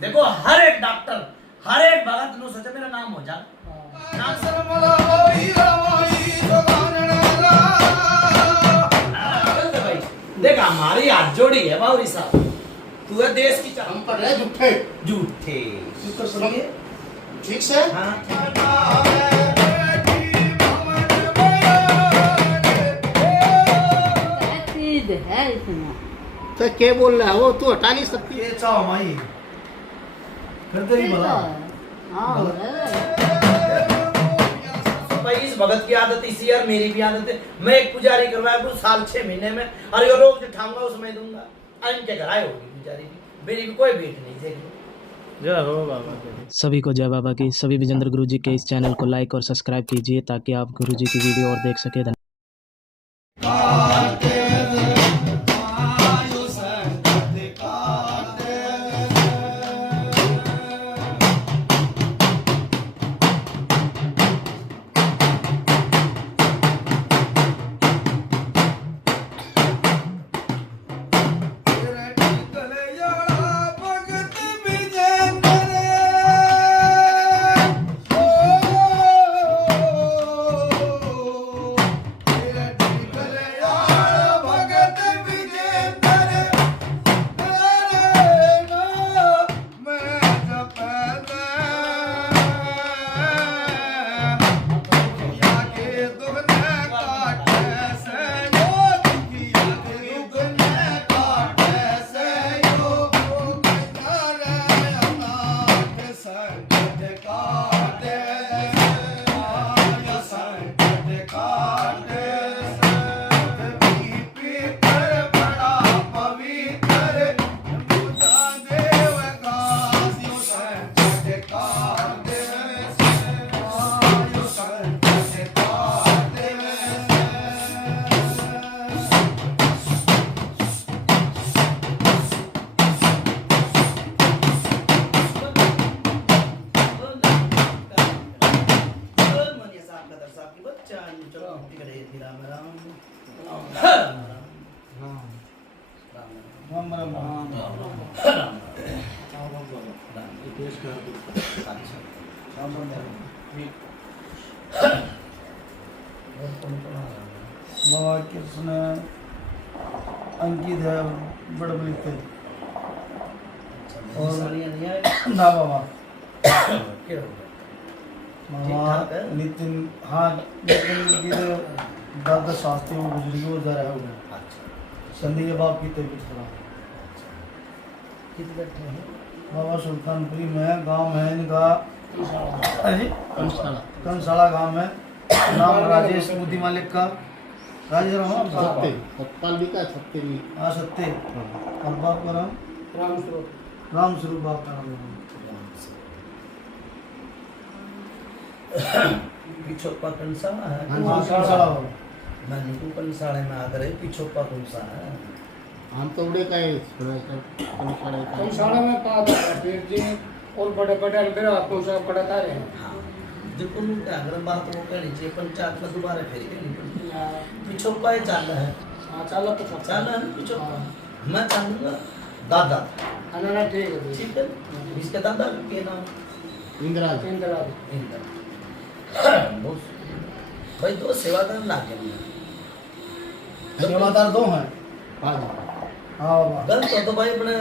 देखो हर एक डॉक्टर हर एक भगत नु सच मेरा नाम हो जा नाम से देख हमारी हाथ जोड़ी है बावरी साहब तू है देश की हम पढ़ रहे झूठे झूठे ठीक से हाँ है इसमें तो क्या बोल रहा है वो तू हटा नहीं सकती ये चाहो माई फिर तेरी भला हाँ भाई इस भगत की आदत इसी यार मेरी भी आदत है मैं एक पुजारी करवाया कुछ साल 6 महीने में और ये रोज उठाऊंगा उसमें दूंगा इनके घर आए होगी पुजारी भी मेरी भी कोई भेंट नहीं देख लो जय हो बाबा की। सभी को जय बाबा की। सभी विजेंद्र गुरु जी के इस चैनल को लाइक और सब्सक्राइब कीजिए ताकि आप गुरु जी की वीडियो और देख सके। बाबा कृष्ण अंकित है बड़े लिखते और ना बाबा बाबा नितिन हाँ नितिन दादा शास्त्री वो गुजरी वो जा रहा है संधि के बाप की तबीयत खराब बाबा सुल्तानपुरी में गांव है इनका कंसाला गांव में नाम राजेश मोदी मालिक का राजेश राम सत्य सतपाल भी का सत्य भी हाँ सत्य और बाप का नाम राम स्वरूप बाप का नाम पिछोप्पा कंसाला है हाँ कंसाला हो मैंने को कंसाले में आकर है पिछोप्पा कंसा है हम तो उड़े का है कंसाला में पा फिर जी और बड़े बड़े अलबेरा आपको सब कड़ता रहे हाँ देखो उनका अगर बात वो कहनी चाहिए पंचायत में दोबारा फिर कहनी पिछोप्पा ही चाल है हाँ चलो तो सब चाल है पिछोप्पा मैं चाहूँगा दादा अनाना ठीक है ठीक है इसके दादा के नाम इंदिराज इंदिरा भाई दो सेवादार लागे सेवादार दो हैं हाँ हाँ बाबा गलत हो तो भाई अपने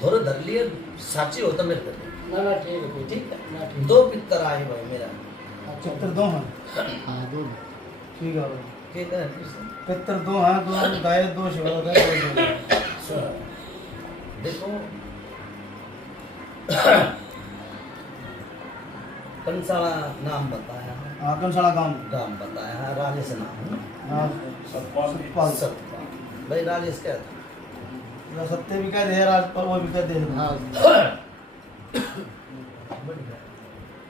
धोरे धर लिए साची होता मेरे घर ना ना ठीक है ठीक है ना ठीक दो पितर आए भाई मेरा पितर दो हैं हाँ दो ठीक है बाबा कहता है फिर से पितर दो हैं दो गाय दो सेवादार दो सेवादार सुनो, देखो कंसाला नाम बताया हाँ कंसाला गांव गांव बताया है राजेश नाम है ना? हाँ सतपाल सतपाल भाई राजेश क्या था या सत्य भी कह दे राज पर वो भी कह दे हाँ बढ़िया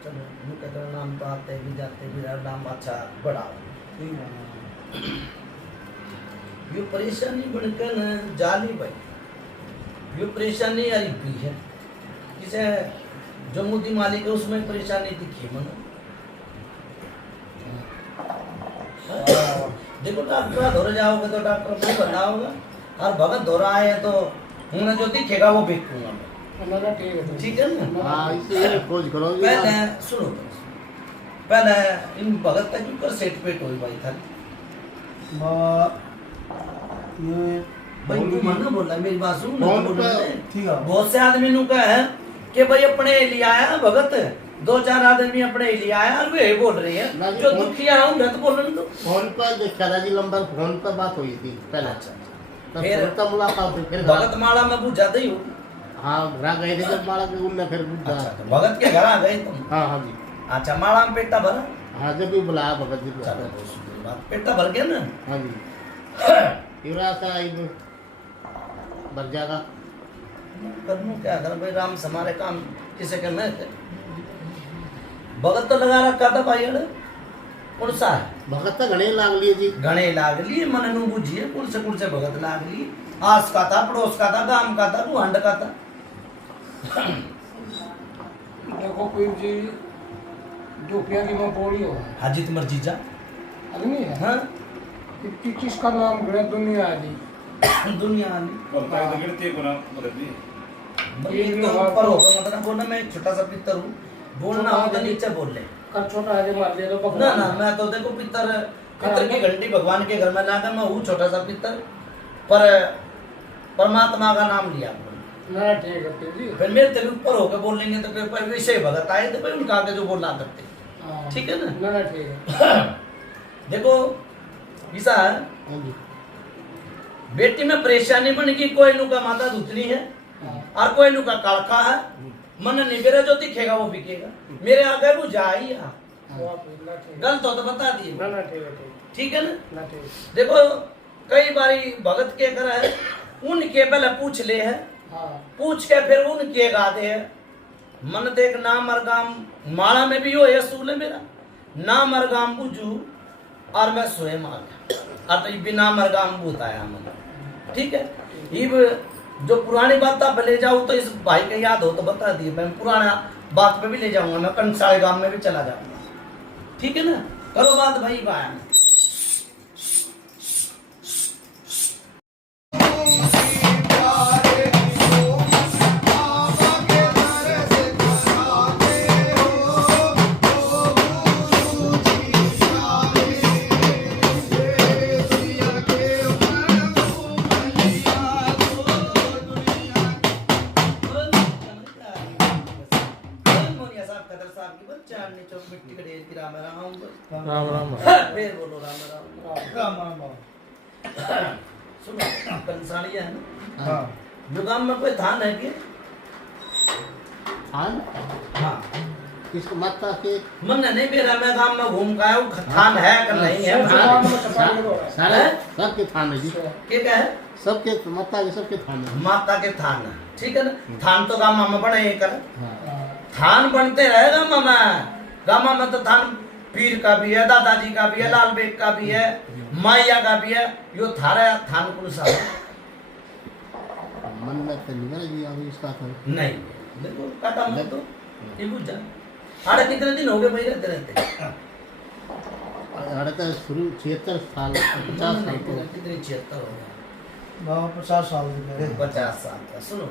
चलो उनका तो नाम तो आते भी जाते भी रहा, नाम अच्छा बड़ा ठीक है ये परेशानी बनकर न जाली भाई ये परेशानी आई भी है किसे जो मोदी मालिक है उसमें परेशानी दिखी मनो देखो डॉक्टर धोरे जाओगे तो डॉक्टर को बताओगे और भगत धोरा आए तो उन्हें जो दिखेगा वो बेचूंगा मैं, ना ठीक है ठीक है ना। हाँ इसे खोज करो जी। पहले सुनो, पहले इन भगत तक ऊपर सेट पेट हो भाई था ये भाई तू मना बोला, मेरी बात सुन ना, कौन बोल का? रहे। ठीक है बहुत से आदमी नु का है कि भाई अपने लिया आया भगत, 2-4 आदमी अपने लिया आया और वे बोल रहे ना हैं जी, जो कौन- दुखिया हूं मैं तो बोल रहा हूं तो फोन पर देखा था जी, नंबर फोन पर बात हुई थी पहले। अच्छा तब फिर- फोन पर मुलाकात हुई, फिर भगत माला में बुझाते ही हो। हाँ घर गए थे जब माला के उनने फिर बुझा। अच्छा तो भगत के घर आ गए तुम। हाँ हाँ जी। अच्छा माला में पेटा भरा, हाँ जब भी बुलाया भगत जी को। चलो बहुत सुंदर बात, पेटा भर गया ना। हाँ जी युवरा सा भर जाएगा। करनू क्या कर भाई, राम से हमारे काम किसे करना है। भगत तो लगा रखा था भाई अड़ कौन सा है, भगत तो घने लाग लिए जी। गणे लाग लिए मन नु बुझिए कौन से भगत लाग लिए। आस का था, पड़ोस का था, गांव का था, रुहंड का था। देखो पीर जी दुखिया की मैं बोली हो हाजित मर्जीजा आदमी है हाँ किसका नाम गणे दुनिया आदि दुनिया वाली ये तो ऊपर होगा मतलब बोलना मैं एक छोटा सा पितर हूँ, बोलना हो तो नीचे बोल ले कर छोटा है मार दे तो ना ना। मैं तो देखो पितर की घंटी भगवान के घर में लाकर मैं हूँ छोटा सा पितर, पर परमात्मा का नाम लिया आपने। ना ठीक है पीर जी फिर मेरे तेरे ऊपर होकर बोल लेंगे तो फिर पर विषय भगत आए तो भाई उनका आगे जो बोलना करते। हाँ। ठीक है ना। ना ठीक है देखो ऐसा है, हाँ जी बेटी में परेशानी बन गई, कोई नु का माता धुतनी है हाँ। और कोई नु का कालका है, मन निबेरा जो दिखेगा वो बिकेगा। मेरे आगे वो जा ही यहाँ वो आप ना ठीक है गलत हो तो बता दिए, ना ठीक है ठीक ठीक है ना। ना ठीक देखो कई बारी भगत के कर है उनके पहले पूछ ले है, हाँ पूछ के फिर उनके गा दे है। मन देख नाम और गाम माला में भी हो ये सूल है मेरा, नाम और गाम बुझू और मैं स्वयं आ गया, और तो बिना मरगाम भूत आया मन। ठीक है, ये जो पुरानी बात आप ले जाऊँ तो इस भाई के याद हो तो बता दिए, मैं पुराना बात पे भी ले जाऊंगा, मैं कंसाले गांव में भी चला जाऊंगा। ठीक है ना, करो बात भाई बाया। राम राम फिर बोलो राम राम। राम राम बाबा। सुनो कंसालिया है ना, हाँ जो गांव में कोई थान है कि थान हाँ किसको माता के मन नहीं मेरा, मैं गांव में घूम का आया थान है कि नहीं है। सारे सबके थान है जी। क्या है सबके माता के सबके थान है। माता के थान है, ठीक है ना। थान तो गांव में बने ही कर, हाँ थान बनते रहे गांव में तो थान पीर का भी है, दादाजी का भी है, लाल बेग का भी है, माया का भी है। यो थारा थान कौन सा है? मन में तो नहीं जी अभी इसका था। नहीं देखो काटा मत तो ये बुझ जा। आड़े कितने दिन हो गए भाई रहते रहते? अरे तो शुरू 76 साल 50 साल तो कितने 76 हो गए? बाबा 50 साल हो गए 50 साल का। सुनो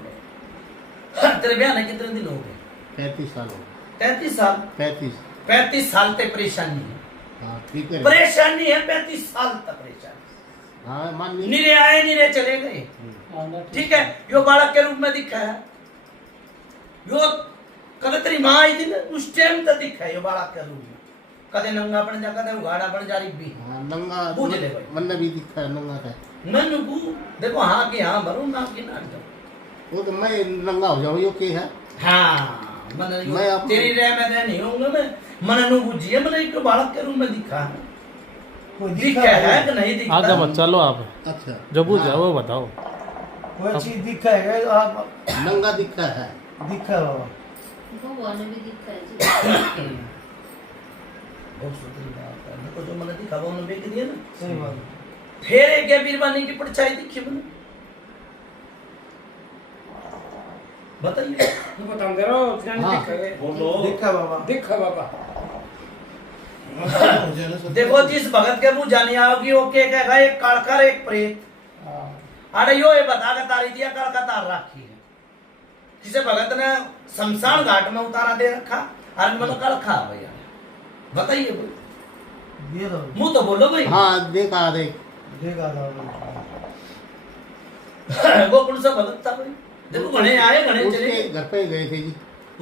तेरे ब्याह ने कितने दिन हो गए? 35 साल हो 33 साल। 35 साल तक परेशानी है, हाँ ठीक है। परेशानी है 35 साल तक परेशानी। हाँ मान ली। निरे आए निरे चले गए, ठीक है। यो बालक के रूप में दिखा है, यो कदे तेरी माँ आई थी ना उस टाइम तक दिखा है यो बालक के रूप में। कदे नंगा बन जा, कदे उघाड़ा बन जा, भी हाँ नंगा पूछ ले भाई। मन ने भी दिखा है नंगा था। मैं नुकू देखो हाँ की हाँ भरूं ना की ना जाऊं। वो तो मैं नंगा हो जाऊँ यो के है। हाँ मैं आप- तेरी रह में रह नहीं होऊंगा मैं। मन नु बुझिए मन एक बालक के रूप में दिखा है, कोई दिखा दिखा है कि नहीं दिखता? आगे मत चलो आप, अच्छा जो बुझ जाओ वो बताओ। कोई चीज दिखा है आप नंगा दिखा है। दिखा है बाबा। भगवान भी दिखता है जी। बहुत सुंदर बात है। देखो जो मैंने दिखा वो उन्होंने बेच दिया ना। सही बात है। फिर एक क्या बीरबानी की परछाई दिखी मैंने, बताइए। बता दे रहा हूँ जाने हाँ। दिखा है दिखा बाबा। दिखा बाबा देखो जिस भगत के मुंह जानी आओगी वो क्या कहेगा, एक कालकर एक प्रेत। हाँ अरे यो ये बता के तारी दिया कल का तार रखी है किसे भगत ने शमशान घाट में उतारा दे रखा अरे मतलब कल खा भैया बताइए भाई ये तो मुंह तो बोलो भाई हाँ देखा देखा था वो कौन सा भगत था भाई देखो घने आए घने चले उसके गए घर पे गए थे जी।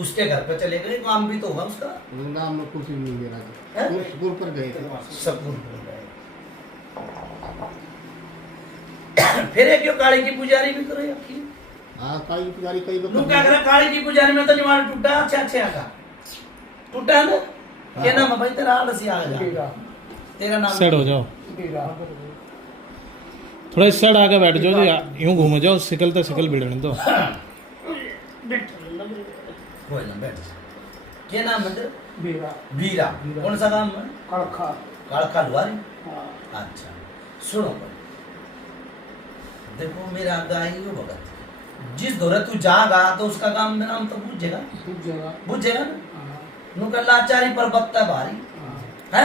उसके घर पे चले गए काम भी तो होगा उसका नाम में कुछ नहीं दे रहा हैं? जी स्कूल पर गए थे। सब भूल गए फिर एक यो काली की पुजारी भी करो आखिर हाँ काली की पुजारी कई लोग क्या करे काली की पुजारी में तो निवारण टूटा अच्छा का टूटा है ना क्या नाम है भाई तेरा आलसी आ गया बीरा तेरा नाम सेट हो जाओ बीरा थोड़ा इस साइड आके बैठ जाओ तो यूं घूम जाओ सिकल तो सिकल बिड़ने तो कोई ना बैठ क्या नाम है तेरा बीरा वीरा कौन सा काम है कड़खा कालखा लुआरी हाँ अच्छा सुनो भाई देखो मेरा गाय वो भगत जिस दौरे तू जागा तो उसका काम में नाम तो पूछेगा कुछ जगह बुझेगा ना हाँ नुका लाचारी पर बत्ता भारी हाँ है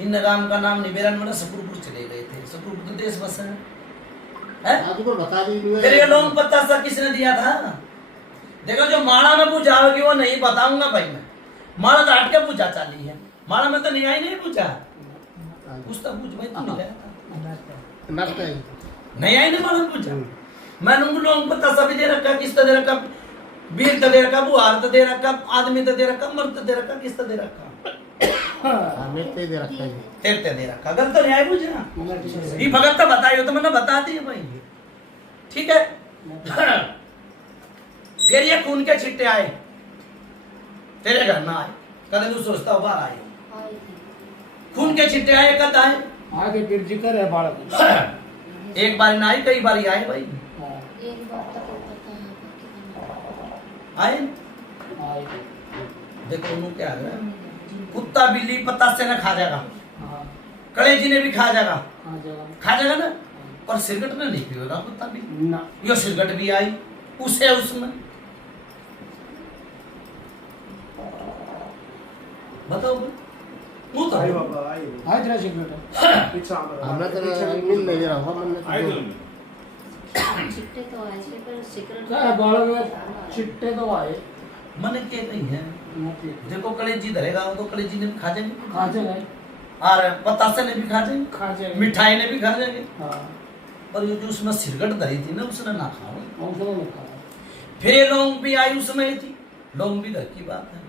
इन गांव का नाम निबेरन में सकरुपुर चले गए थे सकरुपुर तो देश बस है आज को बता दी फिर ये लोग पता सा किसने दिया था देखो जो माड़ा में पूछा होगी वो नहीं बताऊंगा भाई मैं माड़ा तो हट के पूछा चाली है माड़ा में तो नहीं पूछा कुछ तो पूछ भाई तू नहीं गया नाटक है। नहीं आई ना माड़ा में पूछा मैंने उन लोगों को पता सभी दे रखा किस दे रखा वीर तो दे रखा बुहार तो दे रखा आदमी तो दे रखा मर्द तो दे रखा किस तो दे रखा हाँ मेरे पे दे रखा है। तेरते दे रखा अगर तो न्याय पूछा ये भगत तो बताइयो तो मैंने बता दी भाई ठीक है फिर ये खून के छिट्टे आए तेरे घर में आए कदम तू सोचता हो बाहर आए आई थी खून के छिट्टे आए कद आए आगे फिर जिक्र है बालक एक बार ना आई कई बार आए भाई हाँ एक बार तक पता है कितना आए आए देखो उन्होंने क्या है कुत्ता बिल्ली पत्ता से ना खा जाएगा हाँ कलेजी ने भी खा जाएगा हाँ जगह खा जाएगा ना पर सिरकट में नहीं पिएगा कुत्ता भी ना यो सिरकट भी आई उसे उसमें बताओ मुंह तो आई बाबा आई आज तेरा सिगरेट पीछा हमने तो मिल नहीं रहा हुआ मैंने चिट्टे तो आए थे पर सिगरेट क्या है बालक में चिट्टे तो आए मन के नहीं है नहीं देखो कलेजी धरेगा तो कलेजी ने भी खा जाएंगे खा जाएगा और पतासे ने भी खा जाएंगे खा जाएगा मिठाई ने भी खा जाएंगे हाँ पर ये जो उसमें सिरकट धरी थी ना उसने ना खाओ औषध नहीं खा फिर ये लौंग भी आई उसमें ही थी लौंग भी घर की बात है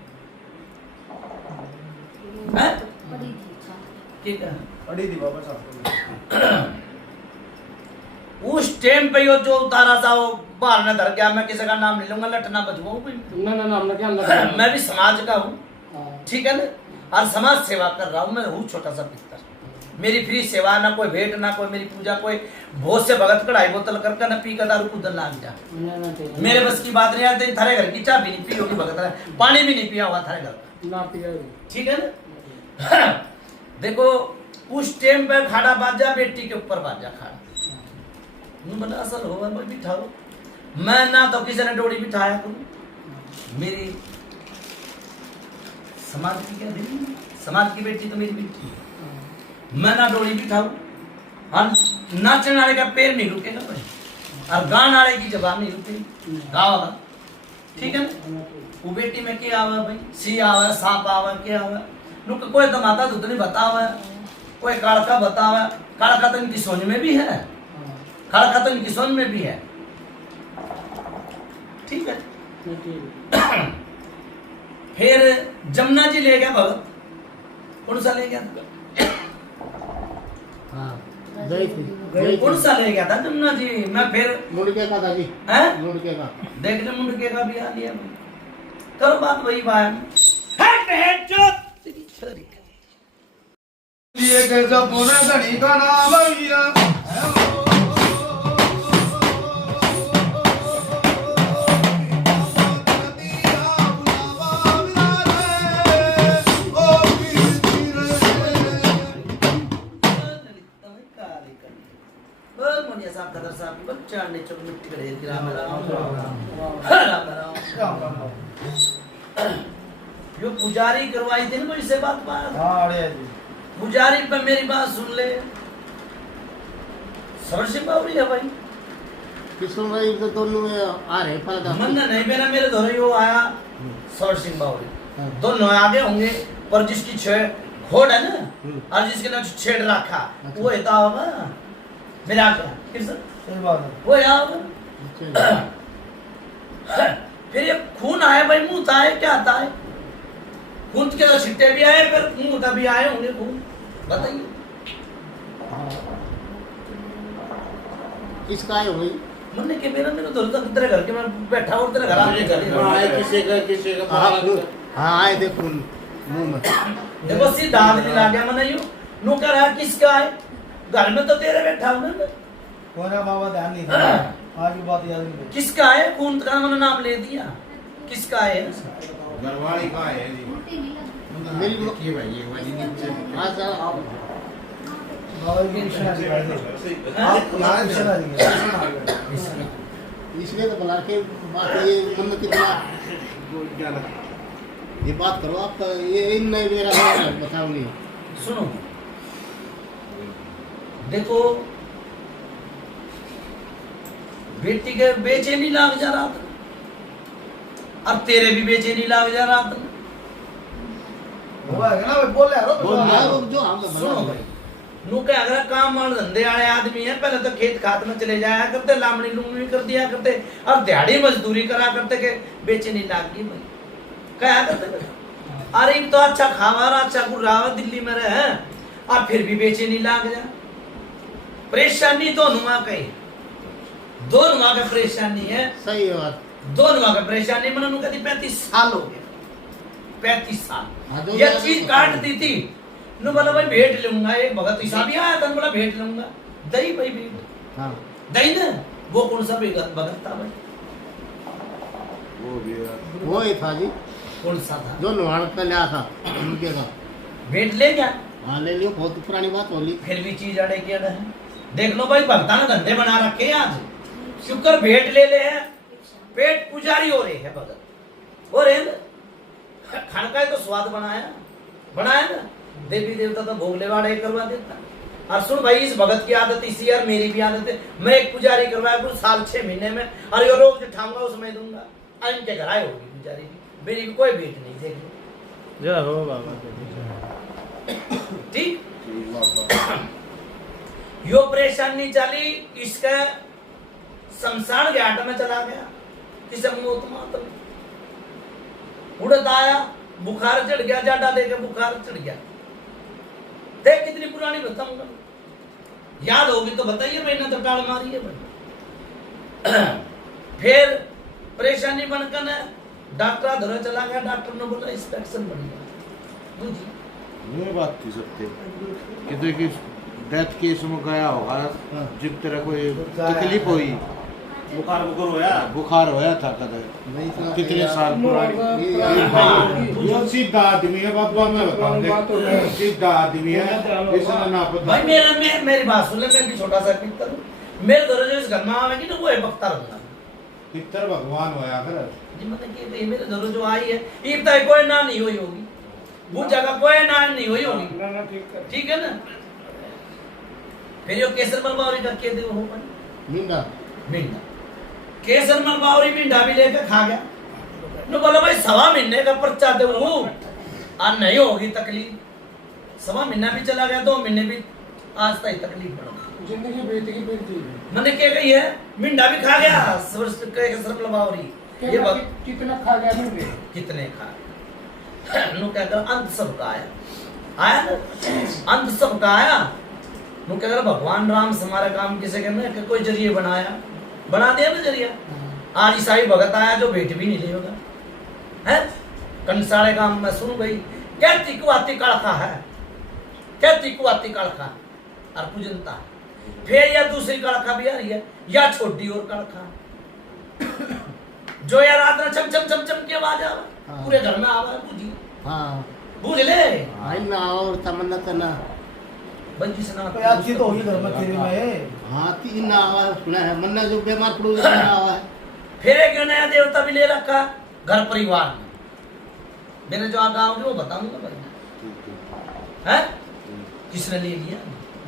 हैं? बड़ी थी छाती ठीक है अड़ी थी बाबा साहब उस टाइम पे यो जो उतारा था वो बाहर न धर गया मैं किसी का नाम नहीं लूंगा लटना बचवाऊं भी ना ना ना हमने क्या अंदर मैं भी समाज का हूँ हाँ ठीक है ना और समाज सेवा कर रहा हूँ मैं हूँ छोटा सा पिक्चर मेरी फ्री सेवा ना कोई भेंट ना कोई मेरी पूजा कोई बहुत से भगत कढ़ाई बोतल करके ना पी का दारू कूदन लाग जा ना ना ठीक है। मेरे बस की बात नहीं आती थारे घर की चाय भी नहीं पी होगी भगत ने पानी भी नहीं पिया होगा थारे घर का ना पिया ठीक है ना देखो उस टाइम पे खाड़ा बाजा बेटी के ऊपर बाजा खाड़ा बना असल हो मैं बिठाओ मैं ना तो किसी ने डोरी बिठाया करूं मेरी समाज की क्या दिन समाज की बेटी तो मेरी बेटी है मैं ना डोरी बिठाऊं और नाचने वाले का पैर नहीं रुकेगा भाई और गाने वाले की जबान नहीं रुकेगी गावागा ठीक है ना वो बेटी में क्या आवा भाई सी आवा सांप आवा क्या आवा नुक कोई तो माता दूध नहीं बतावा कोई काड़का बतावा काड़का तो इनकी सोच में भी है काड़का तो इनकी सोच में भी है ठीक है फिर जमुना जी ले गया भगत कौन सा ले गया था हाँ गई थी कौन सा ले गया था जमुना जी मैं फिर मुड़के का था जी हैं मुड़के का देख ले मुंडके का भी आ लिया भाई करो बात वही बात है चुप तेरी छोरी लिए कैसा पुणे धनी का नाम वीरा बोल मुनिया साहब खदर साहब बच्चा ने चुप मिट्टी करे राम राम जो पुजारी करवाई थी ना कोई से बात हाँ अड़े जी पुजारी पे मेरी बात सुन ले समझ से पावरी है भाई कृष्ण भाई तो दोनों में आ रहे फायदा मन नहीं मेरा मेरे धोरे वो आया सौर सिंह बावरी हाँ। दोनों आगे होंगे पर जिसकी छह घोड़ है ना और जिसके नाम छेड़ रखा अच्छा। वो होता होगा मेरा आंकड़ा कृष्ण सही बात है। वो यहाँ होगा फिर ये खून आए भाई मुंह था है क्या आता है खून के तो छिट्टे भी आए फिर मुंह का भी आए होंगे खून बताइए किसका है भाई मन के मेरा मेरा दोस्त तेरे घर के मैं बैठा और तेरे घर आने किसी का हाँ आए थे खून मुंह में देखो सीधा आदमी ला गया मन यूं नु कह रहा किसका है घर में तो तेरे बैठा हूं ना कोई ना बाबा ध्यान नहीं था आज की बात याद नहीं रही। किसका है खून का मैंने नाम ले दिया किसका है घरवाली का है जी मेरी देखिए भाई ये वाली नीचे हाँ सर आप बाबा की कृष्ण जी आप यहाँ कृष्ण जी इसलिए तो बुला के बात ये मतलब कितना ये बात करो आप ये इन नहीं मेरा बताऊंगी सुनो देखो बेटी के बेचैनी लाग जा रहा था अब तेरे भी बेचैनी लाग जा रहा था वो है ना भाई बोल रहा बोल रहा है है वो जो हम सुनो भाई नु के अगर काम मान धंधे वाले आदमी है पहले तो खेत खात में चले जाया करते लामड़ी लूमड़ी कर दिया करते और दिहाड़ी मजदूरी करा करते के बेचैनी लाग गई भाई क्या करते अरे तो अच्छा खावा अच्छा गुर्रावा दिल्ली में रहे और फिर भी बेचैनी लाग जा परेशानी तो नुमा कही दो नुमा का परेशानी है सही है बात दो नुमा का परेशानी मैंने कहती 35 साल हो गए 35 हाँ, साल दो यह नुमा चीज का काट दी थी नु बोला भाई भेंट लूंगा एक भगत ईसा भी आया था बोला भेंट लूंगा दही भाई भेंट हाँ दही ना वो कौन सा भगत था भाई वो भी है वो ही था जी कौन सा था जो नुहाड़ पे लिया था उनके का भेंट ले गया हाँ ले लियो बहुत पुरानी बात बोली फिर भी चीज अड़े किया है देख लो भाई भक्ता ने धंधे बना रखे हैं आज शुक्र भेंट ले ले है पेट पुजारी हो रहे है भगत हो रहे ना खान का तो स्वाद बनाया ना देवी देवता तो भोग लेवाड़े करवा देता और सुन भाई इस भगत की आदत इसी यार मेरी भी आदत है मैं एक पुजारी करवाया कुछ साल 6 महीने में और ये रोज उठाऊंगा उसमें दूंगा इनके घर आए होगी पुजारी भी मेरी भी कोई भेंट नहीं देख लो जय हो बाबा ठीक यो परेशानी चली इसका शमशान घाट में चला गया किसे मौत मातम उड़द आया बुखार चढ़ गया जाडा देके बुखार चढ़ गया देख कितनी पुरानी बताऊंगा याद होगी तो बताइए मैंने तो टाल मारी है भाई फिर परेशानी बनकर डॉक्टर धरे चला गया डॉक्टर ने बोला इंस्पेक्शन बन गया बुझी ये बात थी सत्य कि देखिए डेथ केस में गया होगा जिस तरह कोई तकलीफ हुई बुखार होया था कदर कितने साल पुरानी ये सीधा आदमी है बाबा मैं बताऊं सीधा आदमी है इसने ना पता भाई मेरी बात सुन ले मैं भी छोटा सा पिक्चर हूं मेरे दौरे जो इस घर में आवेगी ना वो है बख्ता रंगा पितर भगवान होया कर जी मतलब कि मेरे दौरे जो आई है ये तय कोई ना नहीं हुई होगी वो जगह कोई ना नहीं हुई होगी ठीक है ना फिर यो केसर मलबावरी का के दे हो मींडा मींडा केसर मलबावरी मींडा भी लेकर खा गया नो बोला भाई 1.5 महीने का पर्चा दे वो आज नहीं होगी तकलीफ 1.5 महीना भी चला गया 2 महीने भी आज तक तकलीफ बढ़ जिंदगी बीत गई मैंने क्या कही है मींडा भी खा गया केसर मलबावरी ये कितना खा गया मींडे कितने खा नु कहकर अंत सबका आया ना अंत सबका आया नु कहकर भगवान राम से हमारा काम किसे करना है कि कोई जरिए बना दिया ना जरिया आज ईसाई भगत आया जो भेंट भी नहीं ले होगा है कंसारे काम में सुन गई क्या तिकुआती कड़खा है क्या तिकुआती कड़खा और पूजनता फिर या दूसरी कड़खा भी आ रही है या छोटी और कड़खा जो यार रात में चम की आवाज आ हाँ। पूरे घर में आवा बुझी हाँ बुझ ले आई ना और तमन्ना करना बंजी से ना तो यार जी तो होगी घर में खेरी में हाँ तीन ना आवा सुना है मन्ना जो बीमार पड़ो ना आवा है फिर एक नया देवता भी ले रखा घर परिवार में मेरे जो आगे आओगे वो बताऊंगा भाई है किसने ले लिया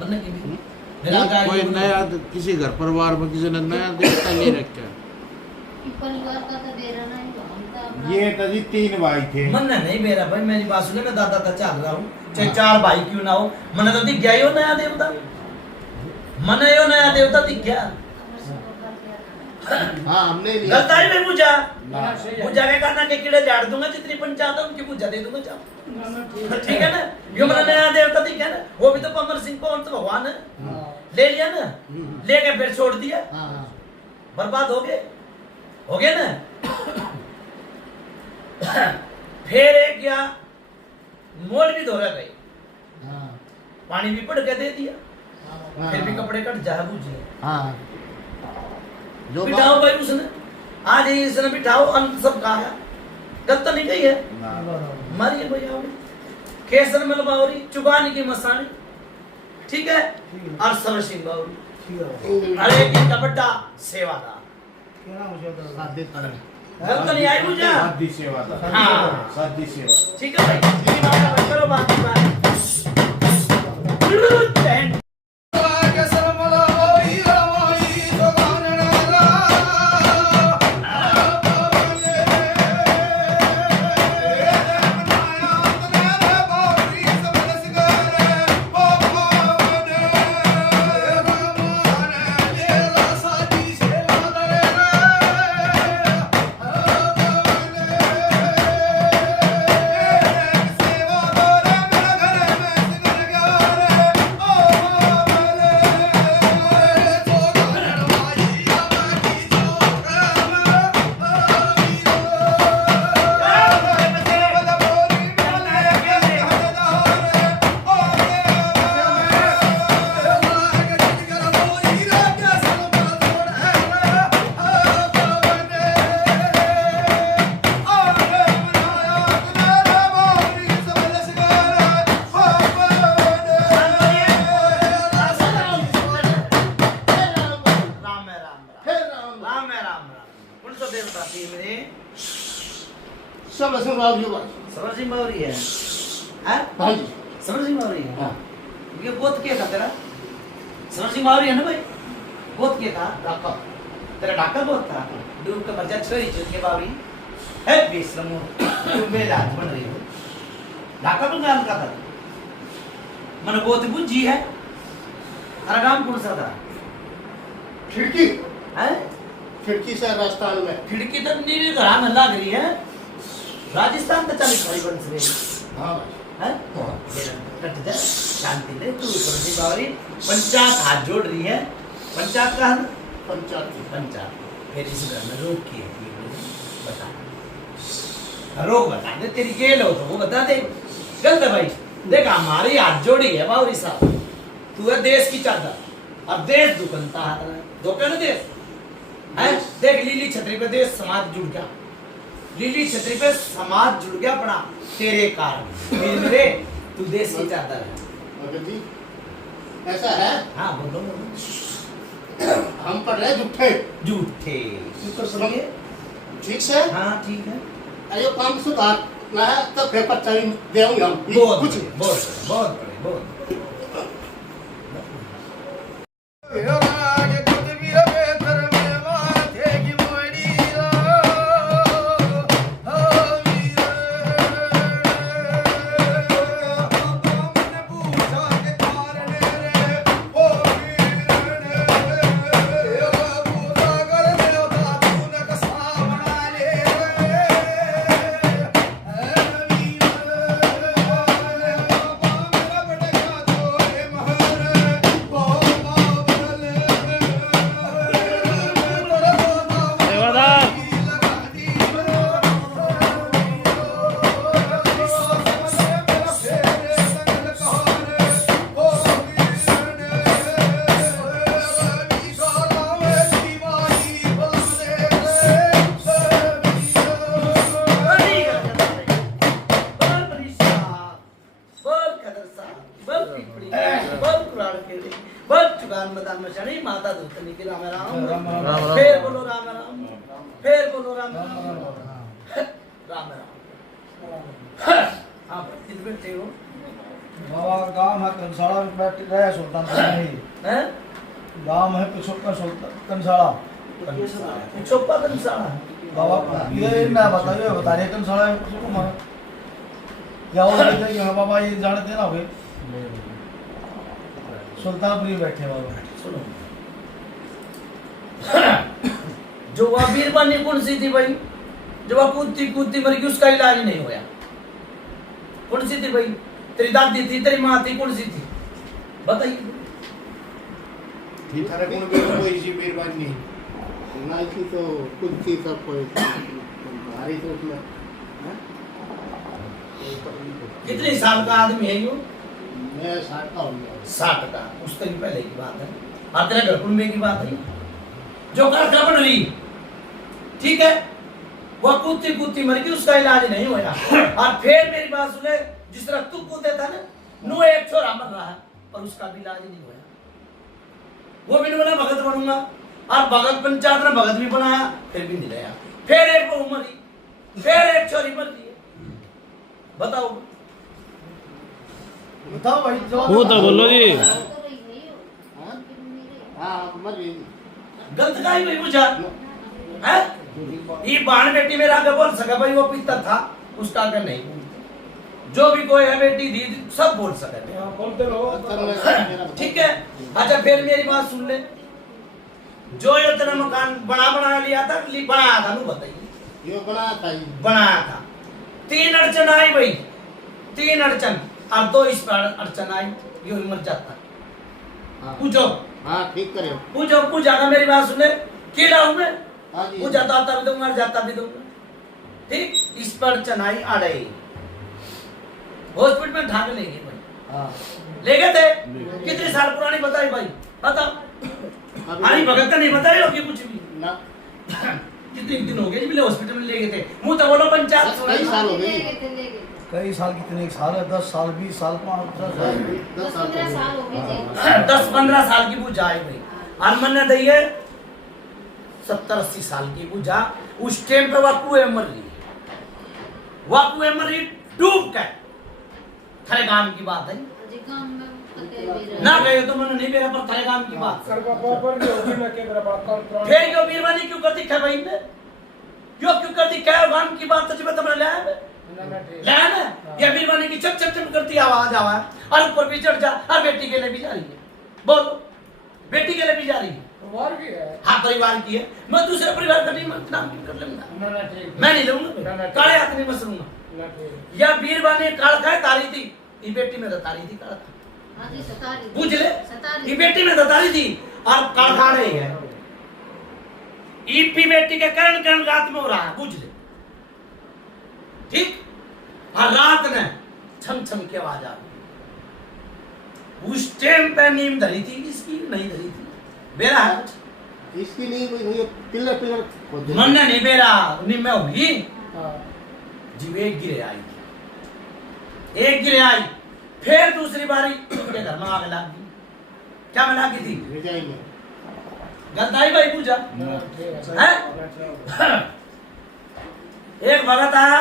बनने के लिए मेरा गाय कोई नया किसी घर परिवार में किसी ने नया देवता ले रखा है। परिवार का तो दे रहा नहीं हम तो अपना ये तो जी 3 भाई थे। मन नहीं मेरा भाई, मेरी बात सुने, मैं दादा तक चल रहा हूँ, चाहे 4 भाई क्यों ना हो, मन तो दिख गया ही हो नया देवता, मन यो नया देवता दिख गया। हमारे से बात किया हाँ हमने लिया गलताई में पूछा, हाँ, सही है। पूछा के करना के कीड़े झाड़ दूंगा, जितनी पंचायत है उनकी पूजा दे दूंगा, जाओ ना, ना, ठीक है। ठीक है ना। यो मन नया देवता दिख गया ना, वो भी तो पमर सिंह पवन तो भगवान है, ले लिया ना, लेके फिर छोड़ दिया, हाँ हाँ बर्बाद हो गए ना। फिर एक क्या मोल भी धोरा गई, हाँ पानी भी पड़ के दे दिया, हाँ, फिर भी कपड़े कट जा बूझे हाँ जो बिठाओ भाई उसने, आज ही इसने बिठाओ, अंत सब खाया, गलत तो नहीं गई है, मारिए भाई आओ, केसर में लबावरी, चुबानी की मसानी, ठीक है, और सबर सिंह बावरी, ठीक है अरे की कबड्डा सेवादार, क्या नाम है उसका? शादी करें गलत नहीं आई मुझे, शादी सेवा था। हाँ शादी सेवा। ठीक है भाई, सीधी बात है, करो बात की बात। सब असम राव जी बात समर सिंह बावरी है, हाँ? हाँ जी समर सिंह बावरी है, हाँ ये गोद क्या था तेरा? समर सिंह बावरी है ना भाई, गोद क्या था? डाका तेरा ढाका गोद था, दूर का मर्जा छोरी चुन के बावरी है, बेशरम हो, तुम मेरे राज बन रही हो, ढाका तो गाल का था, मन गोद बुझी है, अरगाम कौन सा था? खिड़की हैं? खिड़की से राजस्थान में खिड़की तो नीली घड़ा में लग रही है, राजस्थान तो चली खड़ी बन से हाँ हैं? कट जा, शांति ले तू, समर सिंह बावरी, पंचायत हाथ जोड़ रही है, पंचायत का है? पंचायत, फिर इस घर में रोक की है, बता, रोक बता दे, तेरी जेल हो तो वो बता दे, गलत है भाई, देख हमारी हाथ जोड़ी है बावरी साहब, तू है देश की चादर, अब देश दुकनता हाथ में, धोखे ना देश, है? देख लीली छतरी पे देश समाज जुड़ गया, लीली छतरी पे समाज जुड़ गया अपना, तेरे कारण, मेरे, तू देश की चादर है, भगत जी ऐसा है हाँ बोलो बोलो, हम पढ़ रहे झूठे झूठे, तू कर सके, ठीक से हाँ ठीक है, अरे काम सुधार ना है तो पेपर चाहिए देंगे हम बहुत कुछ बड़े, बहुत बड़े, बहुत बड़े। है कंसाला में बैठ रहे सुल्तानपुर में ही हैं गांव है पिछोका सुल्तान कंसाला चोपा कंसाला बाबा ये ना बताइए बता रहे कंसाला है पिछोका मारा या वो कहते कि हाँ बाबा ये जानते ना हुए सुल्तानपुर में बैठे बाबा सुनो जो वह बीरबानी कौन सी थी भाई जो वह कूदती कूदती मर गई उसका इलाज नहीं होया कौन सी थी भाई तेरी दादी थी तेरी माँ थी कौन सी थी बताइए थारे कोण भी कोई सी बीरबानी नहीं थी तो कुछ थी सब कोई भारी तो उसमें हैं? कितने साल का आदमी है यूं मैं 60 का हूँ 60 का उस दिन पहले की बात है और तेरा घर कुंबे की बात है जो कारखा बन रही ठीक है वह कूदती कूदती मर गई उसका इलाज नहीं होया और फिर मेरी बात सुने जिस तरह तू कूदे था ना नु एक छोरा मर रहा है पर उसका भी इलाज नहीं होया वो भी बोला भगत बनूंगा और भगत पंचायत ने भगत भी बनाया फिर भी नहीं गया फिर एक बहू मरी फिर एक छोरी मर गई बताओ बताओ भाई जो वो तो बोलो जी हाँ मर गई गलत का ही भाई पूछा है ये बाण बेटी मेरा आगे बोल सका भाई वो पिता था उसका आगे नहीं जो भी कोई है बेटी दी सब बोल सके बोलते रहो ठीक है अच्छा फिर मेरी बात सुन ले जो ये तेरा मकान बना लिया था बनाया था नु बताइए ये बना था ये बनाया था 3 अड़चन आई भाई 3 अड़चन और 2 इस पर अड़चन आई यो मर जाता हाँ पूछो हाँ ठीक करे पूछा का मेरी बात सुने कीड़ा हूं मैं हाँ जी पूछा तो आता भी दूंगा जाता भी दूंगा ठीक इस पर चनाई अड़े हॉस्पिटल में ढाक लेंगे भाई हाँ ले गए थे कितने साल पुरानी बताई भाई बताओ अरे भगत का नहीं बताई होगी कुछ भी ना कितने दिन हो गए जी हॉस्पिटल में ले गए थे मुंह तो बोलो पंचायत कई साल हो गए कई साल कितने साल है 10 साल 20 साल 5 साल 10 साल 15 साल हो गए 10-15 साल की पूजा आई भाई और मन ने दी है 70-80 साल की पूजा उस टाइम पे वह कुएं मर रही वह कुएं मर रही डूब के थारे गांव की बात है ना गए तो मैंने नहीं मेरा पर थारे गांव की बात करवा पर भी होगी ना के मेरा बात कर फिर क्यों बीरबानी क्यों करती है भाई ने क्यों क्यों करती क्या गांव की बात तो तुमने ले आए लाया ना ये बीरबानी की चक चक चक करती आवाज और ऊपर भी चढ़ जा और बेटी के लिए भी जा रही है बोलो बेटी के लिए भी जा रही है परिवार की है हाँ परिवार की है मैं दूसरे परिवार का नहीं नाम कर लूंगा ना ठीक मैं नहीं लूंगा काले हाथ नहीं मसलूंगा ना ठीक या बीरबानी काल का तारी थी ये बेटी में तारी थी काल पूछ ले ये बेटी में तारी थी और काल खा रही है ईपी बेटी के करण करण रात में हो रहा है पूछ ले ठीक और रात में छम छम की आवाज आ रही उस टाइम पे नींद धरी थी इसकी नहीं धरी थी बेरा है कुछ इसकी नहीं कोई पिलर पिलर मन नहीं बेरा नींद में होगी हां जीव एक गिरे आई फिर दूसरी बारी उनके घर में आग लग गई क्या में लगी थी रिजाई में गद्दाई भाई पूजा ना ठीक है एक भगत आया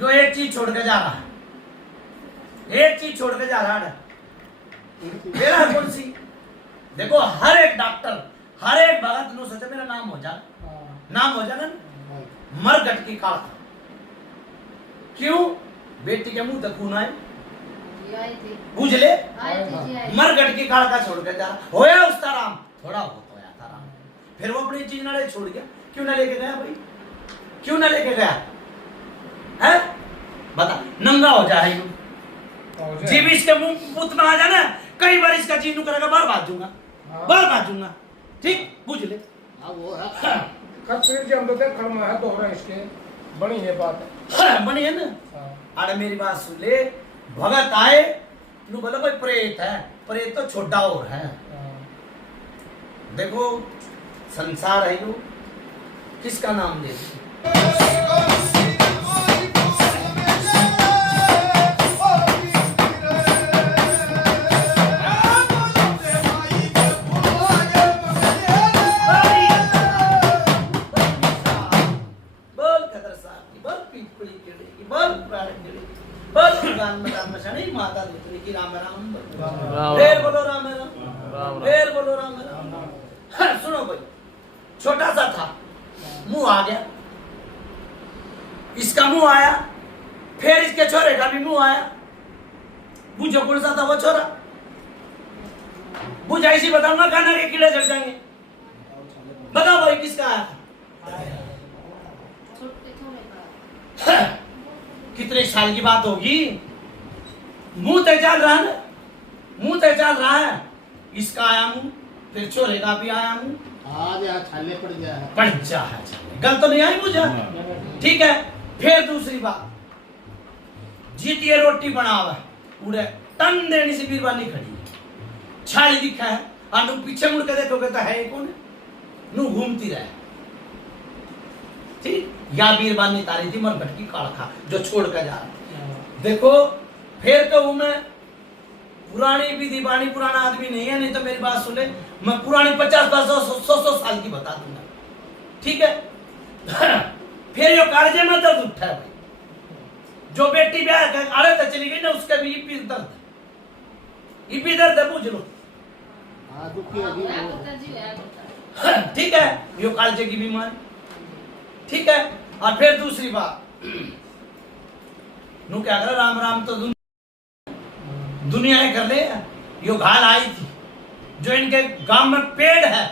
जो एक चीज छोड़ के जा रहा है एक चीज छोड़ के जा रहा है मेरा कौन सी देखो हर एक डॉक्टर हर एक भगत नो सच मेरा नाम हो जा नाम हो जाना मरगट की काल क्यों बेटी के मुंह तक खून आए बुझ ले मरगट की काल का छोड़ के जा रहा होया उसका राम थोड़ा बहुत होया था राम फिर वो अपनी चीज ना छोड़ गया क्यों ना लेके गया भाई क्यों ना लेके गया है बता नंगा हो जाए जीव इसके मुंह पुत में आ जाना कई बार इसका जीनू करेगा बार बात दूंगा ठीक बुझ ले हाँ वो है खत्रीर जी हम तो देख खड़मा है दोहरा इसके बनी है बात बनी है ना हां अरे मेरी बात सुन ले भगत आए तू बोला कोई प्रेत है प्रेत तो छोटा और है देखो संसार है यो किसका नाम ले बोल खतर साहब की बोल पीपली गिरेगी बोल प्राण गिरेगी बोल मैदान मैदान में नहीं माता दूसरी की राम राम राम फिर बोलो राम राम राम फिर बोलो राम राम। हाँ, सुनो भाई, छोटा सा था, मुंह आ गया, इसका मुंह आया, फिर इसके छोरे का भी मुंह आया। पूछो कौन सा था वो छोरा? बुझा इसी बताऊंगा, खाना के कीड़े चढ़ जाएंगे। बताओ भाई किसका आया था? छोटे छोटे का कितने साल की बात होगी? मुंह तय चल रहा है ना, मुंह तय चल रहा है। इसका आया मुंह, फिर छोरे का भी आया मुंह। आज यहाँ छाले पड़ गया है। पड़ जा है, गल तो नहीं आई मुझे। ठीक है, फिर दूसरी बात, जीतिए रोटी बनावा उड़े तन देनी से बीरबानी खड़ी है, छाली दिखा है, और पीछे मुड़ के देखोगे तो है कौन? नू घूमती रहे। ठीक, या बीरबानी तारी थी मरघट की काड़खा जो छोड़ कर जा रहा। देखो फिर कहूं मैं, पुरानी विधि बाणी, पुराना आदमी नहीं है, नहीं तो मेरी बात सुने, मैं पुरानी 50-100 साल की बता दूंगा। ठीक है। फिर यो कालजे में दर्द उठा है भाई, जो बेटी ब्याह कर अरे तो चली गई ना, उसका भी इपी दर्द है, पूछ लो। हाँ दुखी अभी होया वो करता जी होया करता। ठीक है, यो कालजे की बीमारी। ठीक है, और फिर दूसरी बात, नू क्या कर राम राम तो दुनिया ही कर ले। यो घाल आई थी, जो इनके गांव में पेड़ है,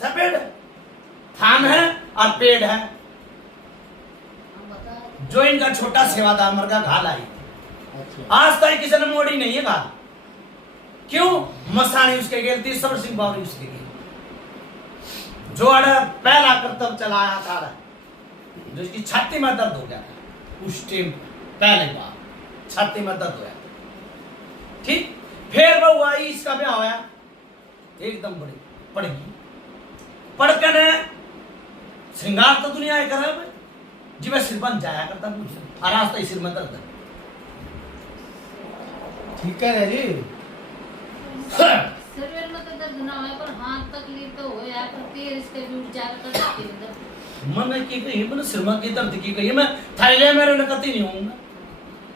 सफेद थान है और पेड़ है, हम बता जो इनका छोटा सेवादार मर का घाल आई थी। अच्छा आज तक किसी ने मोड़ी नहीं है घाल। क्यों? मसानी उसके गेल थी, सबर सिंह बावरी उसके गेल, जो अड़ा पहला करतब चलाया था, जो इसकी छाती में दर्द हो गया था उस टाइम, पहले बार छाती में दर्द हो गया। ठीक, फिर वो आई, इसका ब्याह होया, एकदम बड़ी पड़गी, पड़कर श्रृंगार तो दुनिया है कर रहा है जी, मैं सिर बन जाया करता पूछ आराम तो सिर में दर्द। ठीक है जी। शरीर में तो दर्द ना होया पर हाथ तकलीफ तो होया पर तेर इसके जुड़ जा कर जाते अंदर। मन की कही, मन सिर में की दर्द की कही, मैं थाईले मेरे नकती नहीं होऊंगा।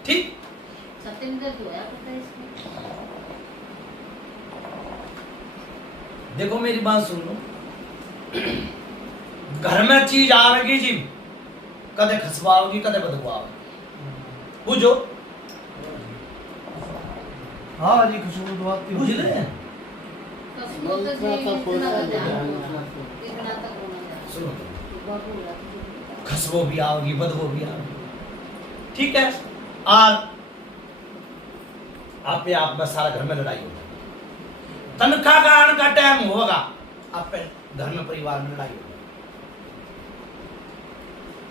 ठीक, सत्य में दर्द होया करता है इसमें। देखो मेरी बात सुन लो, घर में चीज आवेगी जी, कदे खसबा होगी, कदे बदबू आवेगी, बुझो। हाँ जी, खुशबू दुआती बुझ ले, कसमों तो जी इतना तो ध्यान होगा, इतना तक होना चाहिए। सुनो, बाबू रात खसबो भी आओगी, बदबू भी आओगी। ठीक है, और आप में सारा घर में लड़ाई होगी, तनख्वाह का आने का टाइम होगा, आप घर में परिवार में लड़ाई होगी।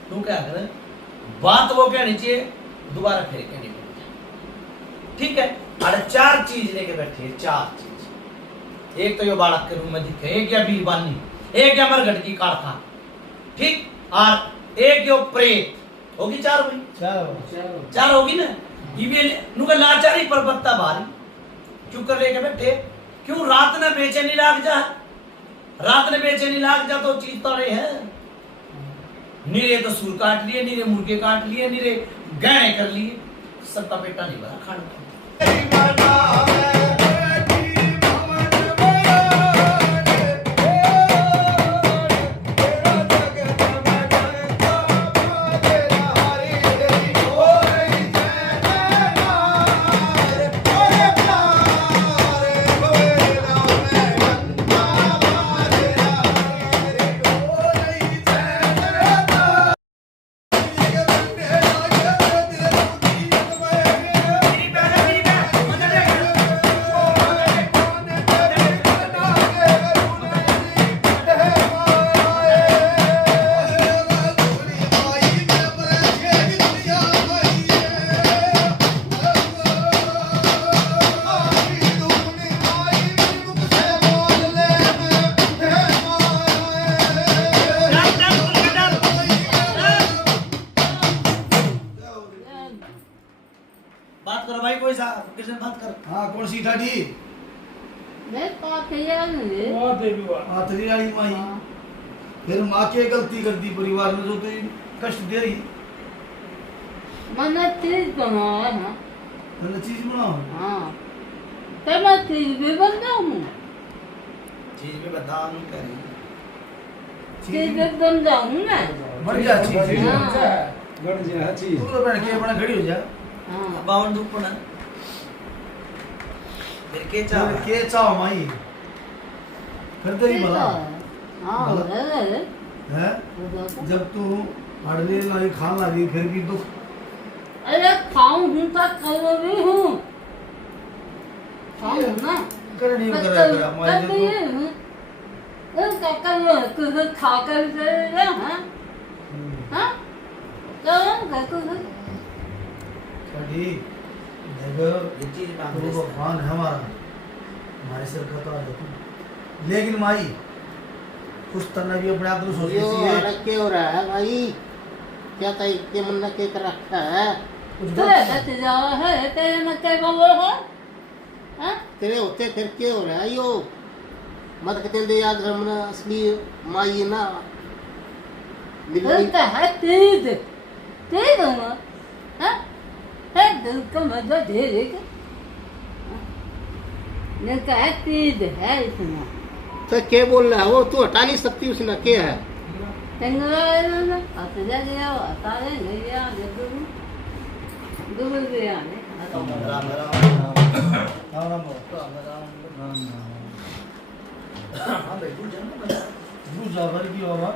तू क्या करे, बात वो कहनी चाहिए, दोबारा फिर कहनी पड़ेगी। ठीक है, अरे 4 चीज लेके बैठे हैं, 4 चीज। एक तो यो बालक के रूम में दिखे, एक या बीरबानी, एक या मरघट की काड़खा, ठीक, और एक यो प्रेत, होगी 4 भाई, चलो 4 होगी ना। ये भी नुका लाचारी पर बत्ता भारी क्यों कर लेके बैठे? क्यों रात ने बेचैनी लाग जा, रात ने बेचैनी लाग जा तो चीज तो रही है। नीरे तो सूर काट लिए, नीरे मुर्गे काट लिए, नीरे गहने कर लिए, सबका पेटा नहीं भरा खाने। बात करो भाई, कोई सा किसी बात कर। हाँ, कौन सी ठाडी? मैं पाक है नहीं वो देवी हुआ आतरी आई माई। फिर माँ के गलती कर दी परिवार में, जो तो कष्ट दे रही। मैंने चीज बनाया है। मैंने चीज बनाओ हाँ तो मैं चीज भी बनता हूँ, चीज भी बता नहीं करी चीज भी बन जाऊँ मैं। बन जा चीज हाँ तू तो बैठ के अपना खड़ी हो जा हाँ बावन दुपना फिर के चाह के चाहो माई फिर तो ही भला हाँ है जब तू अड़ने लगी खान लगी फिर भी दुख अरे खाऊं हूँ तो करो भी हूँ, खाऊं ना कर नहीं कर रहा माई कर जो भी हूँ। क्या कर कुछ खा कर हाँ हाँ चलो कुछ सही देखो ये चीज तो मांग भगवान है हमारा हमारे सिर का तो आज लेकिन माई कुछ तरना भी अपने आप को सोच यो लीजिए अरे क्या हो रहा है भाई? क्या तय के मन के कर रखा है? कुछ तो बात- ऐसा जावा है तेरे में क्या बोल है हाँ तेरे होते फिर क्या हो रहा है यो? मत कहते दे याद रमना असली माई ना बोलता है तेज तेज हो हाँ है दिल का मजा दे देगा ने कहा तेज है इसमें तो क्या बोल रहा है वो? तू हटा नहीं सकती उसने क्या है? चंगा ना आता जा गया आता है नहीं गया देखो दूर गया ने राम राम राम राम हाँ भाई तू जन्म बता दूध जाकर की होगा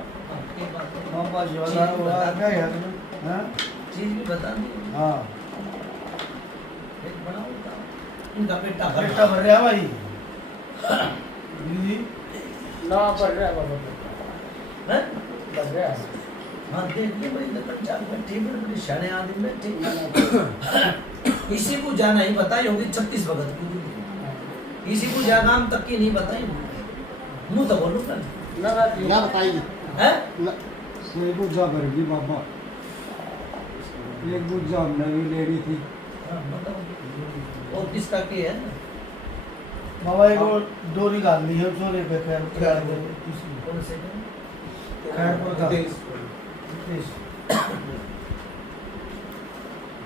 मां बाजी वाला होगा क्या है हैं चीज भी बता दी हां एक बनाओ इनका पेटा पेटा भर रहा है भाई जी ना बढ़ रहा है बाबा, हैं बढ़ रहा है। हाँ देखिए भाई पंचायत में ठीक है बड़ी शाने आदमी में ठीक इसी को जाना ही बताई होगी 36 भगत की इसी को जा नाम तक की नहीं बताई मुंह तो बोलूं ना क्या बताएगी? हैं एक बुझा भर गई बाबा, एक बुझा हमने भी ले ली थी। हाँ, बताओ वो किसका की है बाबा एक और डोरी गाल ली है चोरे पे खैर खैर किसी कौन से खैर पर का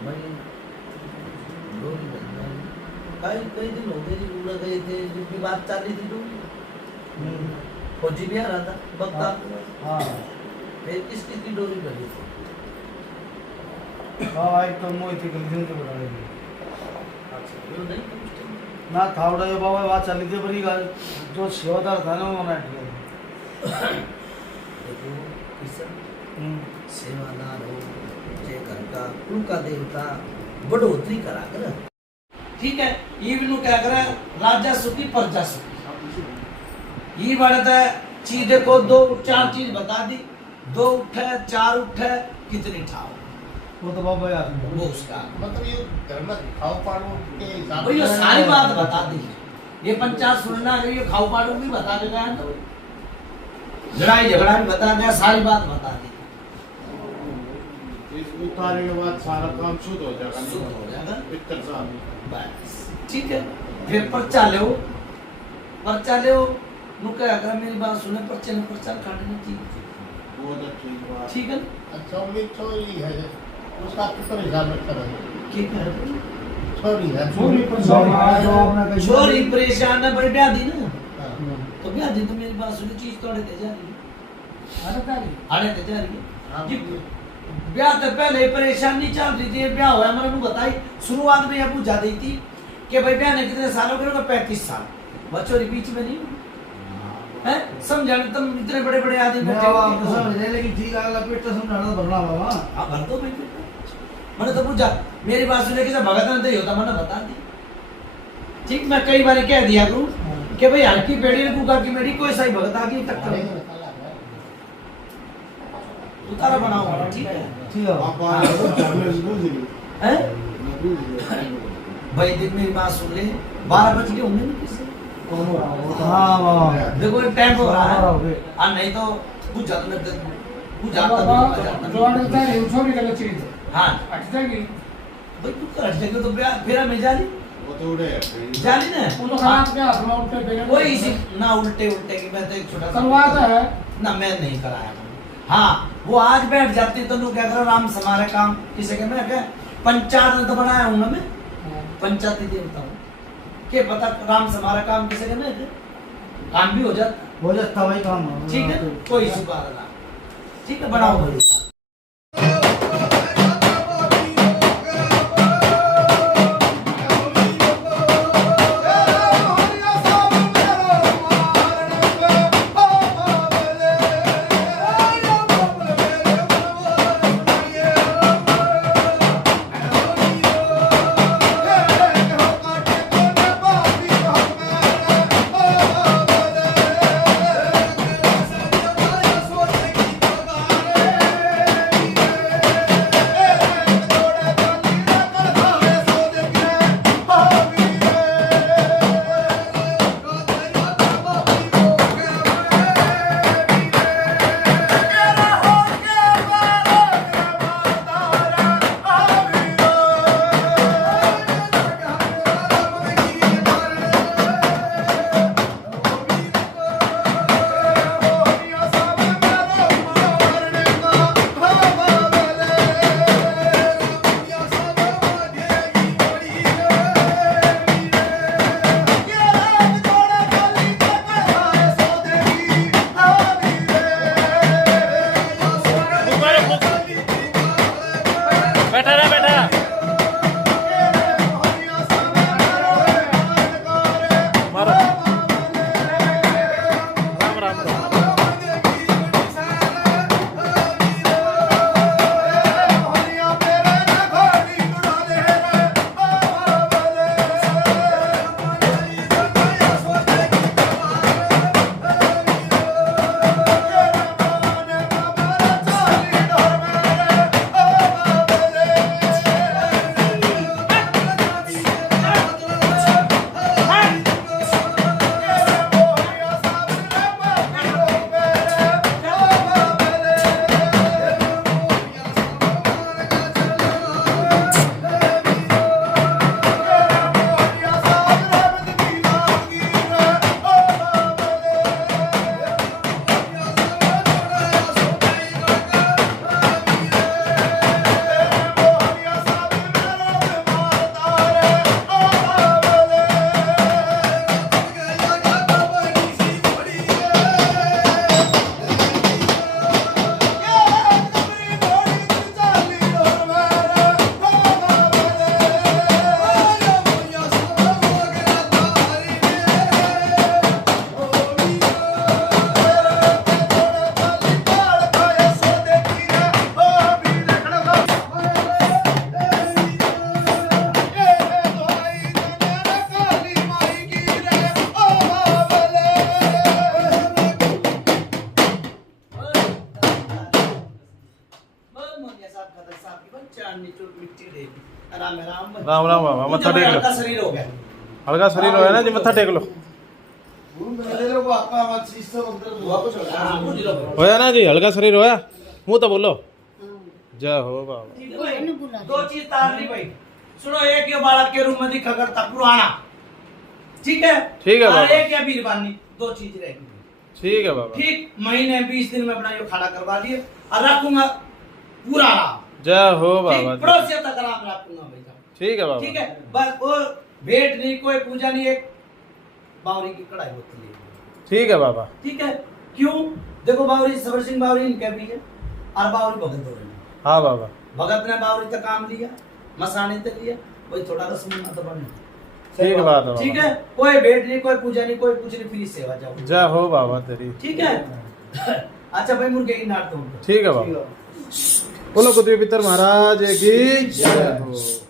भाई लोग भाई कई दिन हो गए जी उड़ गए थे जिनकी बात चल रही थी तो फौजी भी आ रहा था बगदाद हां फिर किस की डोरी भरी हां एक तो मोई थी कंडीशन के बता रही अच्छा ये नहीं था उस टाइम। ना थावड़ा ये बाबा बात चली थी बड़ी गाल जो सेवादार था ना वो ना ठीक देखो किसन सेवादार हो जय घर का कुल का देवता बढ़ोतरी करा कर ठीक है ये भी लोग क्या करे राजा सुखी प्रजा सुखी ये बढ़ता है चीज देखो 2-4 चीज बता दी 2 उठे 4 उठे कितनी ठाव वो तो बाबा याद नहीं वो उसका मतलब ये घर में खाओ पाड़ो के हिसाब भाई ये सारी बात बता दी ये पंचायत सुनना है ये खाऊ पाड़ू भी बता देगा तो लड़ाई झगड़ा भी बता दिया सारी बात बता दी इस उतारने के बाद सारा काम शुद्ध हो जाएगा शुद्ध हो जाएगा पित्तर साहब बस ठीक है फिर पर्चा ले मुके अगर मेरी बात सुने पर्चे ने पर्चा काटनी चाहिए बहुत अच्छी बात ठीक है ना? अच्छा उम्मीद चोरी है उसका कितना हिसाब रखा है? ठीक है चोरी है चोरी पर जो आपने कही छोरी परेशान है बड़ी ब्याह दी ना हाँ। तो ब्याह दी तो मेरी बात सुने चीज तोड़े दे जा रही है आड़े दे जा रही है हाँ। जी, ब्याह तो पहले ही परेशानी चल रही थी ब्याह हुआ मैंने उनको बताई शुरुआत में ये पूछा दी थी कि भाई ब्याह ने कितने साल हो गए 35 साल बच्चों के बीच में नहीं है समझा तुम इतने बड़े बड़े आदमी मैं बैठे आप हो समझ रहे लेकिन ठीक है लपेट तो समझाना भरना बाबा हाँ भर दो भाई मैंने तो पूछा मेरी बात सुने कि भगत ने तो ही होता मैंने बता दी ठीक मैं कई बार कह दिया करूँ कि भाई हल्की पेड़ी ने कुकर की मेरी कोई सही भगत आगे तक करो उतारा बनाओ ठीक है ठीक है आप आ रहे हो घर में बुझ गई हैं? बुझ गई भाई दिन मेरी बात सुन ले 12 बज गए होंगे ना किसी हाँ बाबा देखो एक टाइम हो रहा है हो गए और नहीं तो कुछ जाता नहीं कुछ जाता जो अटकता है चोरी करना चाहिए हाँ अट जाएगी भाई तू कर देंगे तो फिर हमें जाली वो तो उड़े जाली ना वो तो खराब क्या अपना उल्टे बेगन कोई इसी ना उल्टे उल्टे की मैं तो एक छोटा सा करवाता है ना मैं नहीं कराया हाँ वो आज बैठ जाती तो लोग क्या करो राम समारे काम किसे के मैं क्या पंचायत तो बनाया हूँ ना मैं पंचायती देवता हूँ के पता राम समारा काम किसे के मैं काम भी हो जाता भाई काम ठीक है कोई सुधार ना ठीक है बनाओ भाई राम राम बाबा मत्था टेक लो शरीर हो गया हल्का शरीर हो ना जी मत्था टेक लो होया ना जी हल्का शरीर होया मुंह तो बोलो जय हो बाबा दो चीज तारनी भाई सुनो एक ये बालक के रूप में दिखा करता पुराना ठीक है बाबा एक या बीरबानी दो चीज रहेगी ठीक है बाबा ठीक महीने 20 दिन में अपना ये खड़ा करवा दिए और रखूंगा पूरा जय हो बाबा पड़ोसियों तक आराम रखूंगा भाई ठीक है बाबा ठीक है बस और भेंट नहीं कोई पूजा नहीं एक बावरी की कढ़ाई होती है ठीक है बाबा ठीक है क्यों देखो बावरी सबर सिंह बावरी इनके भी है और बावरी भगत हो रहे हैं हाँ बाबा भगत ने बावरी तक काम लिया मसाने तक लिया वही थोड़ा रसमुन्ना तो बने ठीक बात है ठीक है कोई भेंट नहीं कोई पूजा नहीं कोई कुछ नहीं फ्री सेवा जाओ जय हो बाबा तेरी ठीक है अच्छा भाई मुर्गे की नाट तो ठीक है बाबा बोलो कुतुब पितर महाराज की जय हो।